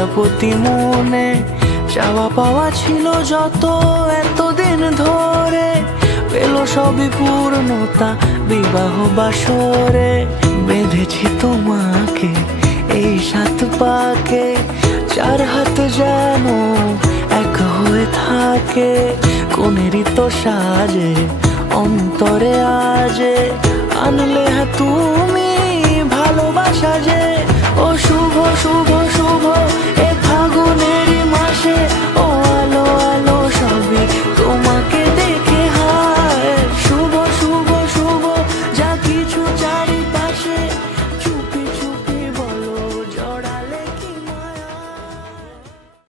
প্রজাপতি মনে চাওয়া পাওয়া ছিল যত এতদিন ধরে, পেল সবই পূর্ণতা বিবাহ বাসরে। বেঁধেছি তোমাকে এই 7 পাকে, 4 হাত যেন এক হয়ে থাকে। কোনেরই তো সাজে অন্তরে আজে আনলে তুমি ভালোবাসা যে। ও শুভ শুভ শুভ